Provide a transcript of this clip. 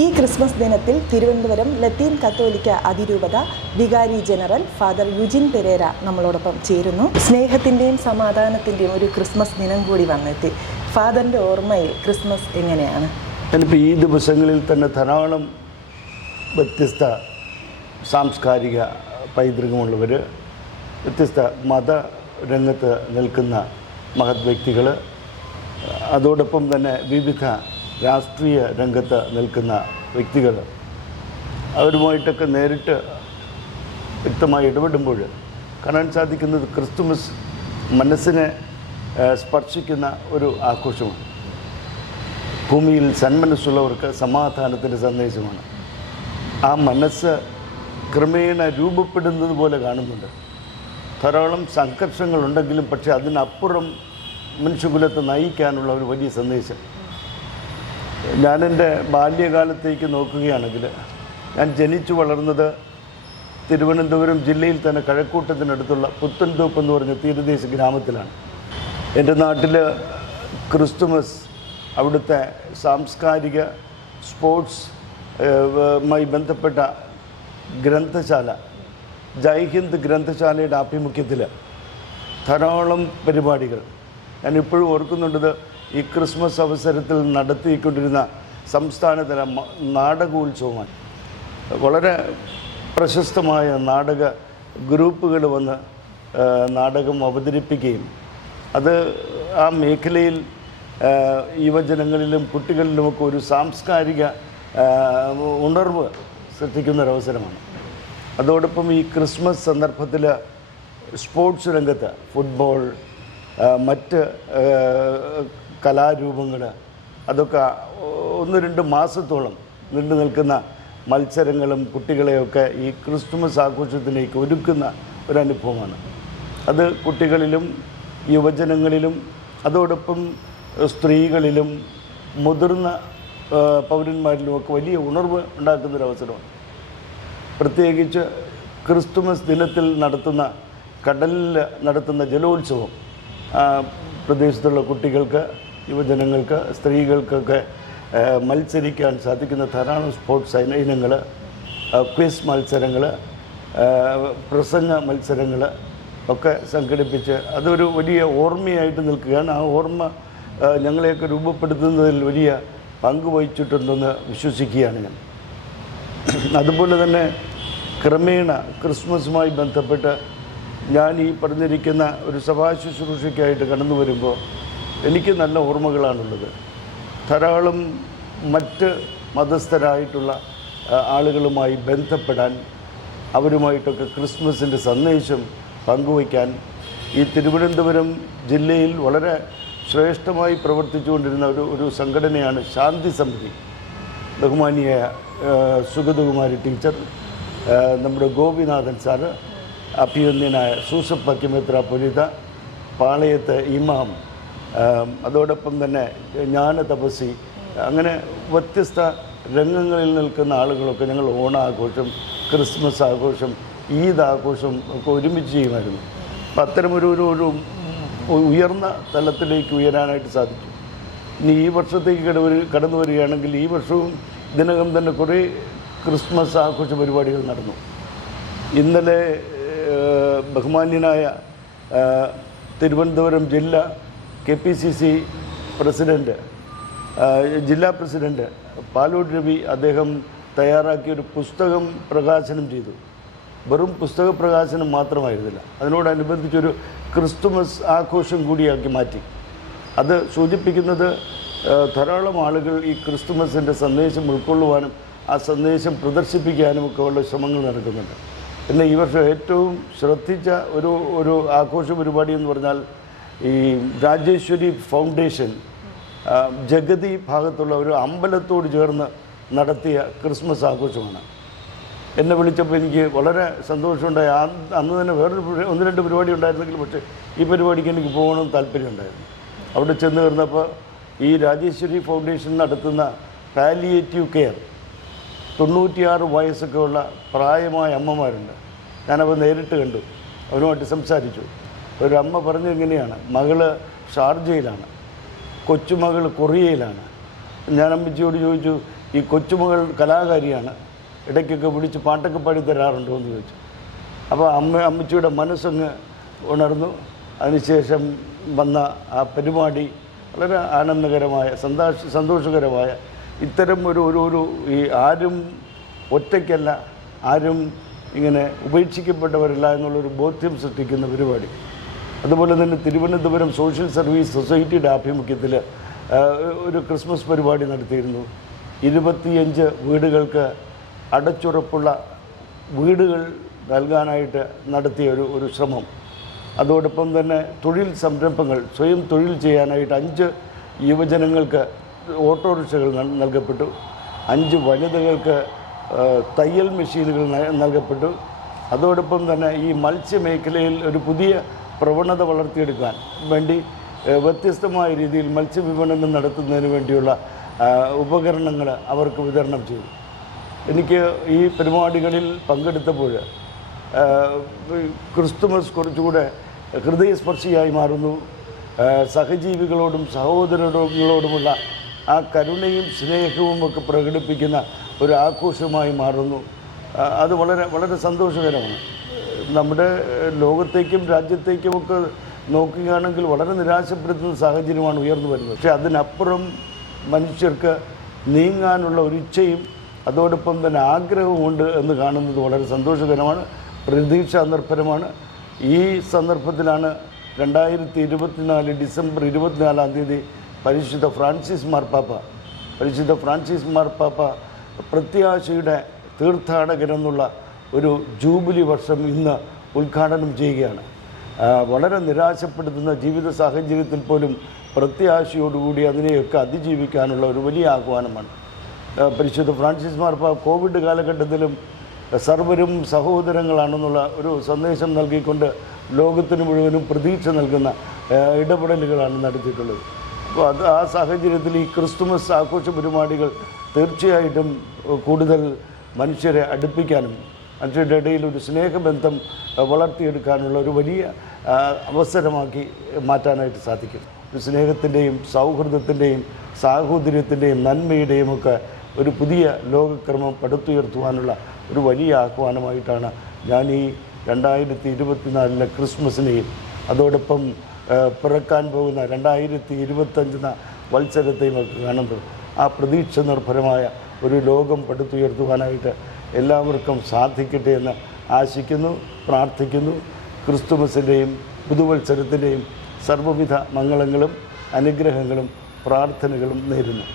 ഈ ക്രിസ്മസ് ദിനത്തിൽ തിരുവനന്തപുരം ലത്തീൻ കത്തോലിക്ക അതിരൂപത വികാരി ജനറൽ ഫാദർ യുജിൻ പെരേര നമ്മളോടൊപ്പം ചേരുന്നു. സ്നേഹത്തിന്റെയും സമാധാനത്തിന്റെയും ഒരു ക്രിസ്മസ് ദിനം കൂടി വന്നെത്തി. ഫാദറിന്റെ ഓർമ്മയിൽ ക്രിസ്മസ് എങ്ങനെയാണ്? ഞാനിപ്പോൾ ഈ ദിവസങ്ങളിൽ തന്നെ ധാരാളം വ്യത്യസ്ത സാംസ്കാരിക പൈതൃകമുള്ളവർ വ്യത്യസ്ത മത രംഗത്ത് നിൽക്കുന്ന മഹത് വ്യക്തികൾ അതോടൊപ്പം തന്നെ വിവിധ രാഷ്ട്രീയ രംഗത്ത് നിൽക്കുന്ന വ്യക്തികൾ അവരുമായിട്ടൊക്കെ നേരിട്ട് വ്യക്തമായി ഇടപെടുമ്പോൾ കാണാൻ സാധിക്കുന്നത് ക്രിസ്തുമസ് മനസ്സിനെ സ്പർശിക്കുന്ന ഒരു ആഘോഷമാണ്. ഭൂമിയിൽ സന്മനസ്സുള്ളവർക്ക് സമാധാനത്തിന്റെ സന്ദേശമാണ്. ആ മനസ്സ് ക്രമേണ രൂപപ്പെടുന്നത് പോലെ കാണുന്നുണ്ട്. ധാരാളം സംഘർഷങ്ങളുണ്ടെങ്കിലും പക്ഷേ അതിനപ്പുറം മനുഷ്യകുലത്തെ നയിക്കാനുള്ള ഒരു വലിയ സന്ദേശം. ഞാനെന്റെ ബാല്യകാലത്തേക്ക് നോക്കുകയാണെങ്കിൽ ഞാൻ ജനിച്ചു വളർന്നത് തിരുവനന്തപുരം ജില്ലയിൽ തന്നെ കഴക്കൂട്ടത്തിനടുത്തുള്ള പുത്തൻതോപ്പ് എന്ന് പറഞ്ഞ തീരദേശ ഗ്രാമത്തിലാണ്. എന്റെ നാട്ടിൽ ക്രിസ്തുമസ് അവിടുത്തെ സാംസ്കാരിക സ്പോർട്സ് മായി ബന്ധപ്പെട്ട ഗ്രന്ഥശാല ജയ്ഹിന്ദ് ഗ്രന്ഥശാലയുടെ ആഭിമുഖ്യത്തിൽ ധാരാളം പരിപാടികൾ. ഞാൻ ഇപ്പോഴും ഓർക്കുന്നുണ്ടത് ഈ ക്രിസ്മസ് അവസരത്തിൽ നടത്തിക്കൊണ്ടിരുന്ന സംസ്ഥാനതല നാടകോത്സവമാണ് വളരെ പ്രശസ്തമായ നാടക ഗ്രൂപ്പുകൾ വന്ന് നാടകം അവതരിപ്പിക്കുകയും അത് ആ മേഖലയിൽ യുവജനങ്ങളിലും കുട്ടികളിലുമൊക്കെ ഒരു സാംസ്കാരിക ഉണർവ് സൃഷ്ടിക്കുന്നൊരവസരമാണ്. അതോടൊപ്പം ഈ ക്രിസ്മസ് സന്ദർഭത്തിൽ സ്പോർട്സ് രംഗത്ത് ഫുട്ബോൾ മറ്റ് കലാരൂപങ്ങൾ അതൊക്കെ ഒന്ന് രണ്ട് മാസത്തോളം നീണ്ടു നിൽക്കുന്ന മത്സരങ്ങളും കുട്ടികളെയൊക്കെ ഈ ക്രിസ്തുമസ് ആഘോഷത്തിലേക്ക് ഒരുക്കുന്ന ഒരനുഭവമാണ്. അത് കുട്ടികളിലും യുവജനങ്ങളിലും അതോടൊപ്പം സ്ത്രീകളിലും മുതിർന്ന പൗരന്മാരിലും ഒക്കെ വലിയ ഉണർവ് ഉണ്ടാക്കുന്നൊരവസരമാണ്. പ്രത്യേകിച്ച് ക്രിസ്തുമസ് ദിനത്തിൽ നടത്തുന്ന കടലിൽ നടത്തുന്ന ജലോത്സവം പ്രദേശത്തുള്ള കുട്ടികൾക്ക് യുവജനങ്ങൾക്ക് സ്ത്രീകൾക്കൊക്കെ മത്സരിക്കാൻ സാധിക്കുന്ന ധാരാളം സ്പോർട്സ് ഇന- ഇനങ്ങൾ ക്വിസ് മത്സരങ്ങൾ പ്രസംഗ മത്സരങ്ങൾ ഒക്കെ സംഘടിപ്പിച്ച് അതൊരു വലിയ ഓർമ്മയായിട്ട് നിൽക്കുകയാണ്. ആ ഓർമ്മ ഞങ്ങളെയൊക്കെ രൂപപ്പെടുത്തുന്നതിൽ വലിയ പങ്ക് വഹിച്ചിട്ടുണ്ടെന്ന് വിശ്വസിക്കുകയാണ് ഞാൻ. അതുപോലെ തന്നെ ക്രമേണ ക്രിസ്മസുമായി ബന്ധപ്പെട്ട് ഞാൻ ഈ പറഞ്ഞിരിക്കുന്ന ഒരു സഭാ ശുശ്രൂഷയ്ക്കായിട്ട് കടന്നു വരുമ്പോൾ എനിക്ക് നല്ല ഓർമ്മകളാണുള്ളത്. ധാരാളം മറ്റ് മതസ്ഥരായിട്ടുള്ള ആളുകളുമായി ബന്ധപ്പെടാൻ അവരുമായിട്ടൊക്കെ ക്രിസ്മസിന്റെ സന്ദേശം പങ്കുവയ്ക്കാൻ ഈ തിരുവനന്തപുരം ജില്ലയിൽ വളരെ ശ്രേഷ്ഠമായി പ്രവർത്തിച്ചുകൊണ്ടിരുന്ന ഒരു ഒരു സംഘടനയാണ് ശാന്തി സമിതി. ബഹുമാനിയ സുഗതകുമാരി ടീച്ചർ നമ്മുടെ ഗോപിനാഥൻ സാറ് അഭിയന്യനായ സൂസഫ് പക്കിമെത്ര പൊലിത പാളയത്ത് ഇമാം അതോടൊപ്പം തന്നെ ജ്ഞാന തപസ്സി അങ്ങനെ വ്യത്യസ്ത രംഗങ്ങളിൽ നിൽക്കുന്ന ആളുകളൊക്കെ ഞങ്ങൾ ഓണാഘോഷം ക്രിസ്മസ് ആഘോഷം ഈദ് ആഘോഷം ഒക്കെ ഒരുമിച്ച് ചെയ്യുമായിരുന്നു. അപ്പം അത്തരമൊരു ഒരു ഒരു ഉയർന്ന തലത്തിലേക്ക് ഉയരാനായിട്ട് സാധിച്ചു. ഇനി ഈ വർഷത്തേക്ക് കടവരു കടന്നു വരികയാണെങ്കിൽ ഈ വർഷവും ഇതിനകം തന്നെ കുറേ ക്രിസ്മസ് ആഘോഷ പരിപാടികൾ നടന്നു. ഇന്നലെ ബഹുമാന്യനായ തിരുവനന്തപുരം ജില്ല K P C C president ജില്ലാ പ്രസിഡന്റ് പാലോട് രവി അദ്ദേഹം തയ്യാറാക്കിയ ഒരു പുസ്തകം പ്രകാശനം ചെയ്തു. വെറും പുസ്തക പ്രകാശനം മാത്രമായിരുന്നില്ല. അതിനോടനുബന്ധിച്ചൊരു ക്രിസ്തുമസ് ആഘോഷം കൂടിയാക്കി മാറ്റി. അത് സൂചിപ്പിക്കുന്നത് ധാരാളം ആളുകൾ ഈ ക്രിസ്തുമസിന്റെ സന്ദേശം ഉൾക്കൊള്ളുവാനും ആ സന്ദേശം പ്രദർശിപ്പിക്കാനും ഒക്കെ ഉള്ള ശ്രമങ്ങൾ നടക്കുന്നുണ്ട്. പിന്നെ ഈ വർഷം ഏറ്റവും ശ്രദ്ധിച്ച ഒരു ഒരു ആഘോഷ പരിപാടി എന്ന് പറഞ്ഞാൽ ഈ രാജേശ്വരി ഫൗണ്ടേഷൻ ജഗതി ഭാഗത്തുള്ള ഒരു അമ്പലത്തോട് ചേർന്ന് നടത്തിയ ക്രിസ്മസ് ആഘോഷമാണ്. എന്നെ വിളിച്ചപ്പോൾ എനിക്ക് വളരെ സന്തോഷമുണ്ടായി. അന്ന് തന്നെ വേറൊരു ഒന്ന് രണ്ട് പരിപാടി ഉണ്ടായിരുന്നെങ്കിൽ പക്ഷേ ഈ പരിപാടിക്ക് എനിക്ക് പോകണം താല്പര്യമുണ്ടായിരുന്നു. അവിടെ ചെന്ന് കയറുന്നപ്പോൾ ഈ രാജേശ്വരി ഫൗണ്ടേഷൻ നടത്തുന്ന പാലിയേറ്റീവ് കെയർ തൊണ്ണൂറ്റിയാറ് വയസ്സൊക്കെ ഉള്ള പ്രായമായ അമ്മമാരുണ്ട്. ഞാനപ്പോൾ നേരിട്ട് കണ്ടു. അവരുമായിട്ട് സംസാരിച്ചു. ഒരു അമ്മ പറഞ്ഞു ഇങ്ങനെയാണ്. മകൾ ഷാർജയിലാണ്. കൊച്ചുമകൾ കൊറിയയിലാണ്. ഞാൻ അമ്മച്ചിയോട് ചോദിച്ചു ഈ കൊച്ചുമകൾ കലാകാരിയാണ്. ഇടയ്ക്കൊക്കെ വിളിച്ച് പാട്ടൊക്കെ പാടി തരാറുണ്ടോ? എന്ന് ചോദിച്ചു. അപ്പോൾ അമ്മ അമ്മച്ചിയുടെ മനസ്സങ്ങ് ഉണർന്നു. അതിനുശേഷം വന്ന ആ പരിപാടി വളരെ ആനന്ദകരമായ സന്തോഷ സന്തോഷകരമായ ഇത്തരം ഒരു ഒരു ഒരു ഈ ആരും ഒറ്റയ്ക്കല്ല ആരും ഇങ്ങനെ ഉപേക്ഷിക്കപ്പെട്ടവരല്ല എന്നുള്ളൊരു ബോധ്യം സൃഷ്ടിക്കുന്ന പരിപാടി. അതുപോലെ തന്നെ തിരുവനന്തപുരം സോഷ്യൽ സർവീസ് സൊസൈറ്റിയുടെ ആഭിമുഖ്യത്തിൽ ഒരു ക്രിസ്മസ് പരിപാടി നടത്തിയിരുന്നു. ഇരുപത്തിയഞ്ച് വീടുകൾക്ക് അടച്ചുറപ്പുള്ള വീടുകൾ നൽകാനായിട്ട് നടത്തിയ ഒരു ഒരു ശ്രമം. അതോടൊപ്പം തന്നെ തൊഴിൽ സംരംഭങ്ങൾ സ്വയം തൊഴിൽ ചെയ്യാനായിട്ട് അഞ്ച് യുവജനങ്ങൾക്ക് ഓട്ടോറിക്ഷകൾ നൽകപ്പെട്ടു. അഞ്ച് വനിതകൾക്ക് തയ്യൽ മെഷീനുകൾ നൽകപ്പെട്ടു. അതോടൊപ്പം തന്നെ ഈ മത്സ്യമേഖലയിൽ ഒരു പുതിയ പ്രവണത വളർത്തിയെടുക്കാൻ വേണ്ടി വ്യത്യസ്തമായ രീതിയിൽ മത്സ്യവിപണനം നടത്തുന്നതിന് വേണ്ടിയുള്ള ഉപകരണങ്ങൾ അവർക്ക് വിതരണം ചെയ്തു. എനിക്ക് ഈ പരിപാടികളിൽ പങ്കെടുത്തപ്പോൾ ക്രിസ്തുമസ് കുറച്ചുകൂടെ ഹൃദയസ്പർശിയായി മാറുന്നു. സഹജീവികളോടും സഹോദരങ്ങളോടുമുള്ള ആ കരുണയും സ്നേഹവും ഒക്കെ പ്രകടിപ്പിക്കുന്ന ഒരു ആഘോഷമായി മാറുന്നു. അത് വളരെ വളരെ സന്തോഷകരമാണ്. നമ്മുടെ ലോകത്തേക്കും രാജ്യത്തേക്കും ഒക്കെ നോക്കുകയാണെങ്കിൽ വളരെ നിരാശപ്പെടുത്തുന്ന സാഹചര്യമാണ് ഉയർന്നു വരുന്നത്. പക്ഷേ അതിനപ്പുറം മനുഷ്യർക്ക് നീങ്ങാനുള്ള ഒരു ഇച്ഛയും അതോടൊപ്പം തന്നെ ആഗ്രഹവുമുണ്ട് എന്ന് കാണുന്നത് വളരെ സന്തോഷകരമാണ് പ്രതീക്ഷ നിർഭരമാണ്. ഈ സന്ദർഭത്തിലാണ് രണ്ടായിരത്തി ഇരുപത്തിനാല് ഡിസംബർ ഇരുപത്തിനാലാം തീയതി പരിശുദ്ധ ഫ്രാൻസിസ് മാർപ്പാപ്പ പരിശുദ്ധ ഫ്രാൻസിസ് മാർപ്പാപ്പ പ്രത്യാശയുടെ തീർത്ഥാടകരെന്നുള്ള ഒരു ജൂബിലി വർഷം ഇന്ന് ഉദ്ഘാടനം ചെയ്യുകയാണ്. വളരെ നിരാശപ്പെടുത്തുന്ന ജീവിത സാഹചര്യത്തിൽ പോലും പ്രത്യാശയോടുകൂടി അതിനെയൊക്കെ അതിജീവിക്കാനുള്ള ഒരു വലിയ ആഹ്വാനമാണ്. പരിശുദ്ധ ഫ്രാൻസിസ് മാർപ്പ കോവിഡ് കാലഘട്ടത്തിലും സർവരും സഹോദരങ്ങളാണെന്നുള്ള ഒരു സന്ദേശം നൽകിക്കൊണ്ട് ലോകത്തിന് മുഴുവനും പ്രതീക്ഷ നൽകുന്ന ഇടപെടലുകളാണ് നടത്തിയിട്ടുള്ളത്. അപ്പോൾ അത് ആ സാഹചര്യത്തിൽ ഈ ക്രിസ്തുമസ് ആഘോഷ പരിപാടികൾ തീർച്ചയായിട്ടും കൂടുതൽ മനുഷ്യരെ അടുപ്പിക്കാനും മനുഷ്യരുടെ ഇടയിൽ ഒരു സ്നേഹബന്ധം വളർത്തിയെടുക്കാനുള്ള ഒരു വലിയ അവസരമാക്കി മാറ്റാനായിട്ട് സാധിക്കും. സ്നേഹത്തിന്റെയും സൗഹൃദത്തിന്റെയും സാഹോദര്യത്തിന്റെയും നന്മയുടെയും ഒക്കെ ഒരു പുതിയ ലോകക്രമം പടുത്തുയർത്തുവാനുള്ള ഒരു വലിയ ആഹ്വാനമായിട്ടാണ് ഞാൻ ഈ രണ്ടായിരത്തി ഇരുപത്തിനാലിലെ ക്രിസ്മസിനെയും അതോടൊപ്പം പിറക്കാൻ പോകുന്ന രണ്ടായിരത്തി ഇരുപത്തഞ്ചെന്ന വത്സരത്തെയും ഒക്കെ കാണുന്നത് ആ പ്രതീക്ഷ നിർഭരമായ ഒരു ലോകം പടുത്തുയർത്തുവാനായിട്ട് എല്ലാവർക്കും സാധിക്കട്ടെ എന്ന് ആശിക്കുന്നു പ്രാർത്ഥിക്കുന്നു. ക്രിസ്തുമസിന്റെയും പുതുവത്സരത്തിന്റെയും സർവവിധ മംഗളങ്ങളും അനുഗ്രഹങ്ങളും പ്രാർത്ഥനകളും നേരുന്നു.